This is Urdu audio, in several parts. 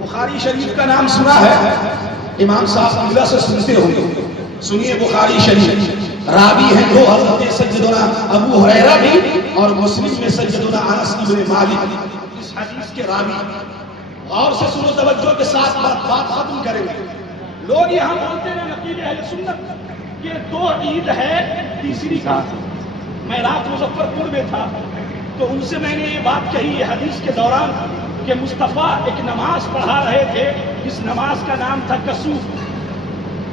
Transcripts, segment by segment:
بخاری شریف کا نام سنا ہے؟ امام صاحب قبلہ سے سنتے ہوں گے. سنیے بخاری شریف، راوی ہیں دو حضرت سیدنا ابو ہریرہ بھی اور مسلم میں سیدنا انس بن مالک. اس حدیث کے راوی اور سے سنو توجہ کے ساتھ بات ختم کریں گے. لوگ یہاں بولتے ہیں نقیب اہل سنت یہ 2 عید ہے تیسری کا. میں رات مظفر پور میں تھا تو ان سے میں نے یہ بات کہی یہ حدیث کے دوران کہ مصطفیٰ ایک نماز پڑھا رہے تھے، اس نماز کا نام تھا کسوف.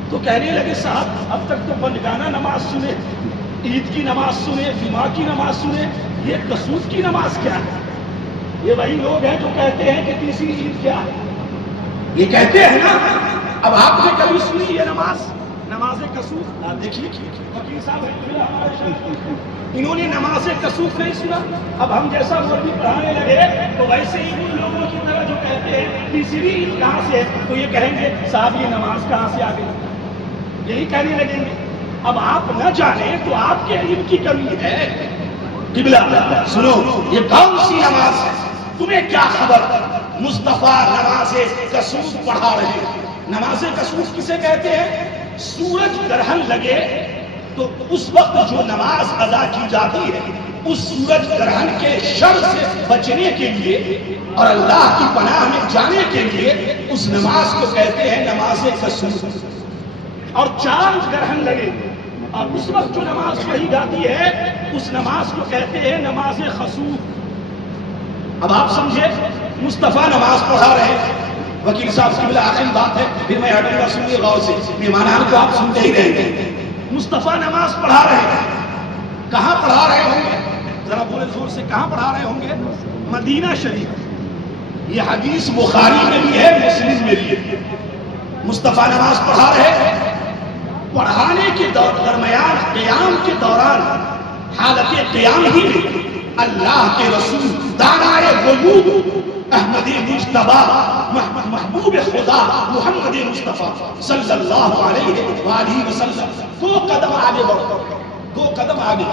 تو کہنے لگے صاحب اب تک تو بندگانہ نماز سنے، عید کی نماز سنے، جمعہ کی نماز سنے، یہ کسوف کی نماز کیا ہے؟ یہ وہی لوگ ہیں جو کہتے ہیں کہ تیسری عید کیا ہے، یہ کہتے ہیں نا. اب آپ نے کبھی سنی یہ نماز کسوف؟ دیکھیے وکیل صاحب انہوں نے نماز کسوف نہیں سنا. اب ہم جیسا مولوی پڑھانے لگے تو ویسے ہی ان لوگوں کی طرح جو کہتے ہیں تیسری عید کہاں سے ہے تو یہ کہیں گے صاحب یہ نماز کہاں سے آ گئی، یہی کہنے لگیں گے. اب آپ نہ جانیں تو آپ کے علم کی کمی ہے. قبلہ سنو یہ کون سی نماز ہے، تمہیں کیا خبر؟ مصطفیٰ نماز کسوف پڑھا رہے ہیں. نماز کسوف کسے کہتے ہیں؟ سورج گرہن لگے تو اس وقت جو نماز ادا کی جاتی ہے اس سورج گرہن کے شر سے بچنے کے لیے اور اللہ کی پناہ میں جانے کے لیے اس نماز کو کہتے ہیں نماز کسوف. اور چاند گرہن لگے اور اس وقت جو نماز پڑھی جاتی ہے اس نماز کو کہتے ہیں نماز خسوف. اب آپ سمجھے مصطفیٰ نماز پڑھا رہے ہیں. وکیل صاحب کی بلا آخری بات ہے پھر میں ہٹوں گا، سنیے غور سے، مہمانان کو آپ سنتے ہی رہیں گے. مصطفیٰ نماز پڑھا رہے ہیں، کہاں پڑھا رہے ہوں گے؟ ذرا بولے زور سے، کہاں پڑھا رہے ہوں گے؟ مدینہ شریف. یہ حدیث بخاری میں بھی ہے مسلم میں بھی ہے. مصطفیٰ نماز پڑھا رہے ہیں، پڑھانے کے درمیان قیام کے دوران حالت قیام ہی میں اللہ کے رسول دانائے غیوب احمد مجتبی محبوب خدا محمد مصطفیٰ صلی اللہ علیہ وآلہ وسلم 2 قدم آگے بڑھو، 2 قدم آگے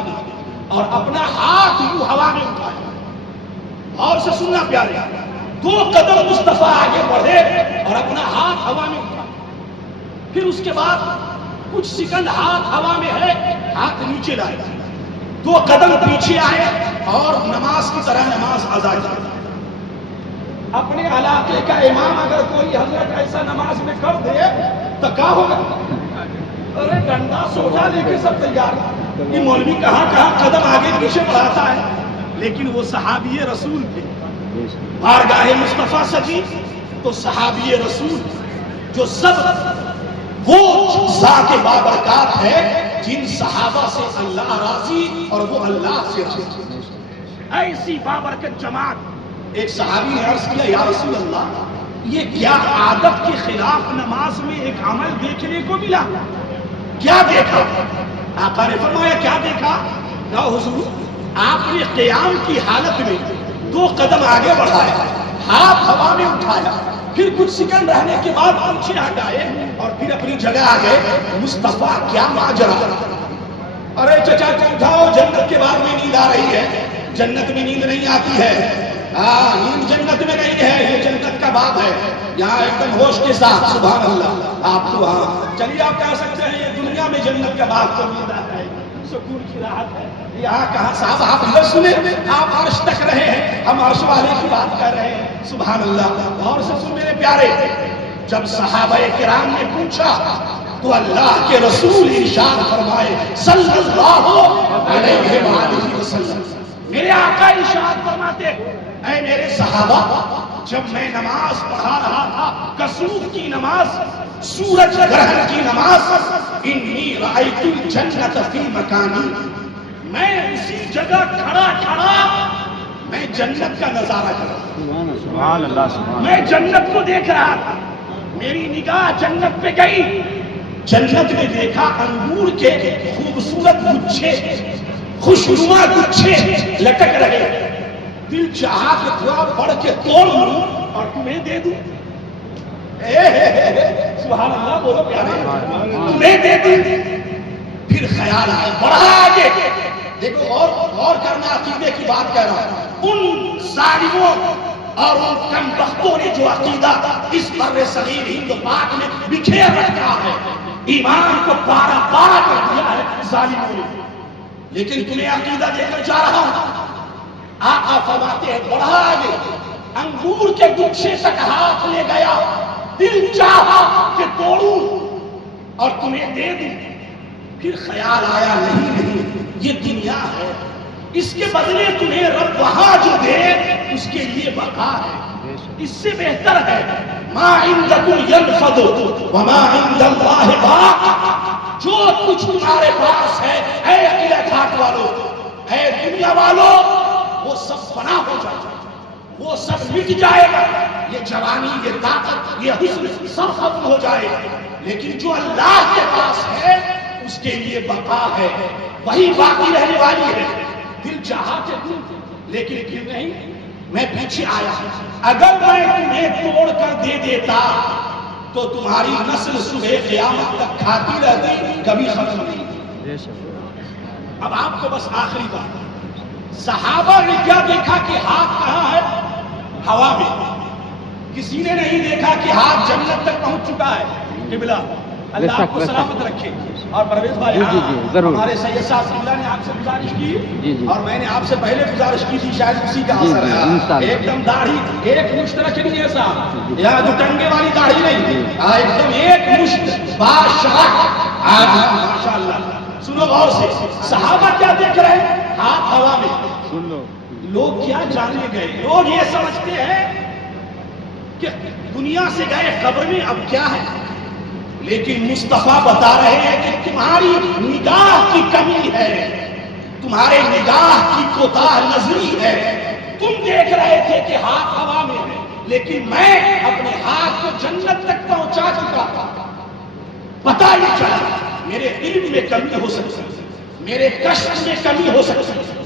اور اپنا ہاتھ یوں ہوا میں اٹھایا. اور سے سننا پیارے، 2 قدم مصطفیٰ آگے بڑھے اور اپنا ہاتھ ہوا میں اٹھایا. پھر اس کے بعد کچھ سیکنڈ ہاتھ ہوا میں ہے، ہاتھ نیچے لائے، 2 قدم پیچھے آئے اور نماز کی طرح نماز ادا کی. اپنے علاقے کا امام اگر کوئی حضرت ایسا نماز میں کر دے تو کیا ہوگا؟ ارے ڈنڈا سوٹا لے کے سب تیار. یہ مولوی کہاں قدم آگے پیچھے بڑھاتا ہے. لیکن وہ صحابی رسول تھے، بارگاہ مصطفیٰ سجی تو صحابی رسول جو سب وہ ذات بابرکات ہے جن صحابہ سے اللہ راضی اور وہ اللہ سے راضی. ایسی بابرکت جماعت. ایک صحابی نے عرض کیا یا رسول اللہ یہ کیا عادت کے خلاف نماز میں ایک عمل دیکھنے کو ملا؟ کیا دیکھا؟ آقا نے فرمایا کیا دیکھا؟ کہا حضور آپ نے قیام کی حالت میں 2 قدم آگے بڑھایا، ہاتھ ہوا میں اٹھایا، پھر کچھ سیکنڈ رہنے کے بعد پیچھے ہٹائے اور پھر اپنی جگہ آ گئے. مصطفیٰ کیا ماجرا؟ ارے چچا اٹھاؤ، جنت کے بعد میں نیند آ رہی ہے. جنت میں نیند نہیں آتی ہے، نیند جنت میں نہیں ہے، یہ جنت کا باب ہے. یہاں ایک دم ہوش کے ساتھ سبحان اللہ آپ کو. ہاں چلیے آپ کہہ سکتے ہیں یہ دنیا میں جنت کا باب تو نیند آتا ہے، سکون کی راحت ہے. یہاں کہاں صاحب آپ ادھر سنیں، آپ عرش تک رہے ہیں، ہم عرش والے کی بات کر رہے ہیں. سبحان اللہ. اور سے سن میرے پیارے، جب صحابہ کرام نے پوچھا تو اللہ کے رسول ارشاد فرمائے صلی اللہ علیہ وآلہ وسلم، میرے آقا ارشاد فرماتے اے میرے صحابہ جب میں نماز پڑھا رہا تھا کسوف کی نماز، سورج گرہن کی نماز، انی رأیت الجنت فی مکانی، میں اسی جگہ کھڑا میں جنت کا نظارہ کر رہا تھا. میں جنت کو دیکھ رہا تھا، میری نگاہ جنت پہ گئی. جنت میں دیکھا انگور کے خوبصورت گچھے، خوشنما گچھے لٹک رہے. دل چاہا کہ تھوڑا پڑھ کے توڑ لوں اور تمہیں دے دوں. سبحان اللہ بولو پیارے، تمہیں دے دوں. پھر خیال آیا بڑھا آگے دیکھو، اور کرنا عقیدے کی بات کہہ رہا ہوں. ان ظالموں اور ان کم بختوں نے جو عقیدہ اس بر صغیر ہند پاک میں بکھیر رکھا ہے، ایمان کو پارا پارا کر دیا ہے ظالموں نے۔ لیکن تمہیں عقیدہ دے کر جا رہا ہوں، آقا فرماتے ہیں بڑھا آگے، انگور کے گچھے تک ہاتھ لے گیا، دل چاہا کہ توڑوں اور تمہیں دے دوں، پھر خیال آیا نہیں یہ دنیا ہے، اس کے بدلے تمہیں رب وہاں جو دے اس کے لیے بقا ہے، اس سے بہتر ہے ما عندکم ينفد وما عند اللہ باق۔ جو کچھ تمہارے پاس ہے اے عقیدہ گھاٹ والو، اے دنیا والو، وہ سب فنا ہو جائے گا، وہ سب مٹ جائے گا، یہ جوانی، یہ طاقت، یہ حسن سب ختم ہو جائے گا، لیکن جو اللہ کے پاس ہے اس کے لیے بقا ہے، وہی باقی رہنے والی ہے۔ دل چاہا کہ دوں لیکن پھر نہیں، میں پیچھے آیا، اگر میں تمہیں توڑ کر دے دیتا تو تمہاری نسل صبح قیامت تک کھاتی رہتی، کبھی ختم نہیں۔ اب آپ کو بس آخری بات، صحابہ نے کیا دیکھا کہ ہاتھ کہاں ہے؟ ہوا میں۔ کسی نے نہیں دیکھا کہ ہاتھ جنت تک پہنچ چکا ہے۔ قبلہ اللہ آپ کو سلامت رکھے۔ اور پرویز بھائی، ہمارے سید صاحب قبلہ نے آپ سے گزارش کی، اور میں نے آپ سے پہلے گزارش کی تھی، شاید اسی کا اثر ہے۔ ایک دم داڑھی ایک مشت رکھنی ہے صاحب، یا جو ٹنگے والی داڑھی نہیں، ایک دم ایک مشت بادشاہ۔ ماشاء اللہ، سنو غور سے، صحابہ کیا دیکھ رہے ہیں؟ ہاتھ ہوا میں۔ لوگ کیا جاننے گئے؟ لوگ یہ سمجھتے ہیں کہ دنیا سے گئے قبر میں اب کیا ہے، لیکن مصطفیٰ بتا رہے ہیں کہ تمہاری نگاہ کی کمی ہے، تمہارے نگاہ کی کوتاہ نظری ہے۔ تم دیکھ رہے تھے کہ ہاتھ ہوا میں ہے، لیکن میں اپنے ہاتھ کو جنت تک پہنچا چکا تھا۔ پتہ یہ چلا میرے علم میں کمی ہو سکتی ہے، میرے کشف میں کمی ہو سکتی ہے،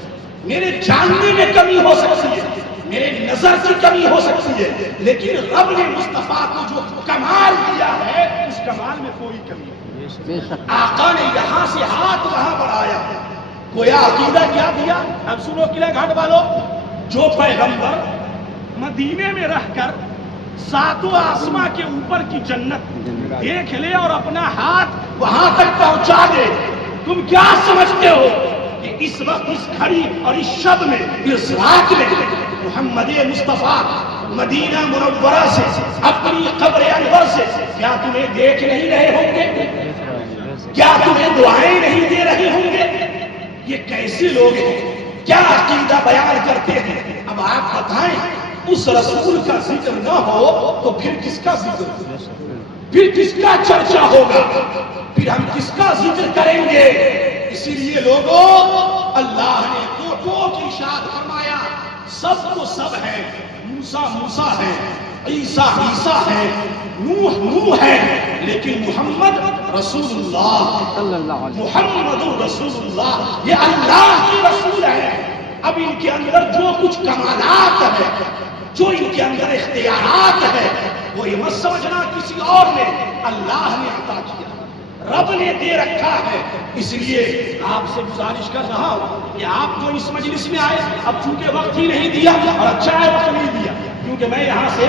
میرے جاننے میں کمی ہو سکتی ہے، میرے نظر کی کمی ہو سکتی ہے، لیکن رب نے مصطفیٰ کو جو کمال دیا ہے اس کمال میں کوئی کمی نہیں۔ آقا نے یہاں سے ہاتھ وہاں بڑھایا، گویا عقیدہ کیا دیا؟ اب سنو قلعہ گھاٹ والوں، جو پیغمبر مدینے میں رہ کر ساتوں آسماں کے اوپر کی جنت دیکھ لے اور اپنا ہاتھ وہاں تک پہنچا دے، تم کیا سمجھتے ہو کہ اس وقت اس گھڑی اور اس شب میں اس رات میں محمد مصطفیٰ مدینہ منورہ سے اپنی قبر انور سے کیا تمہیں دیکھ نہیں رہے ہوں گے؟ کیا تمہیں دعائیں نہیں دے رہے ہوں گے؟ یہ کیسے لوگ ہیں؟ کیا عقیدہ بیان کرتے ہیں؟ اب آپ بتائیں، اس رسول کا ذکر نہ ہو تو پھر کس کا ذکر، پھر کس کا چرچا ہوگا، پھر ہم کس کا ذکر کریں گے؟ اسی لیے لوگوں، اللہ نے دو ٹوک ارشاد فرمایا، سب کو سب ہے، موسیٰ موسیٰ ہے، عیسیٰ عیسیٰ ہے، نوح نوح ہے، لیکن محمد رسول اللہ، محمد رسول اللہ، یہ اللہ کی رسول ہے۔ اب ان کے اندر جو کچھ کمالات ہے، جو ان کے اندر اختیارات ہے، وہ یہ مت سمجھنا کسی اور نے، اللہ نے عطا کیا، رب نے دے رکھا ہے۔ اس لیے آپ سے گزارش کر رہا ہوں کہ آپ جو اس مجلس میں آئے، اب چونکہ وقت ہی نہیں دیا اور اچھا ہے وقت نہیں دیا، کیونکہ میں یہاں سے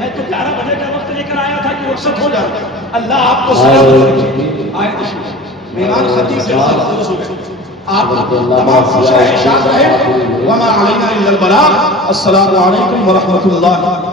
میں تو 11 بجے کا وقت لے کر آیا تھا کہ رخصت ہو جائے۔ اللہ آپ کو سلامت رکھے۔ آئے تشریف، مہمان خطیب سے بات ہو گئے، آپ تمام خوش رہیں، شاد رہیں، وما علینا الا البلاغ۔ السلام علیکم ورحمۃ اللہ۔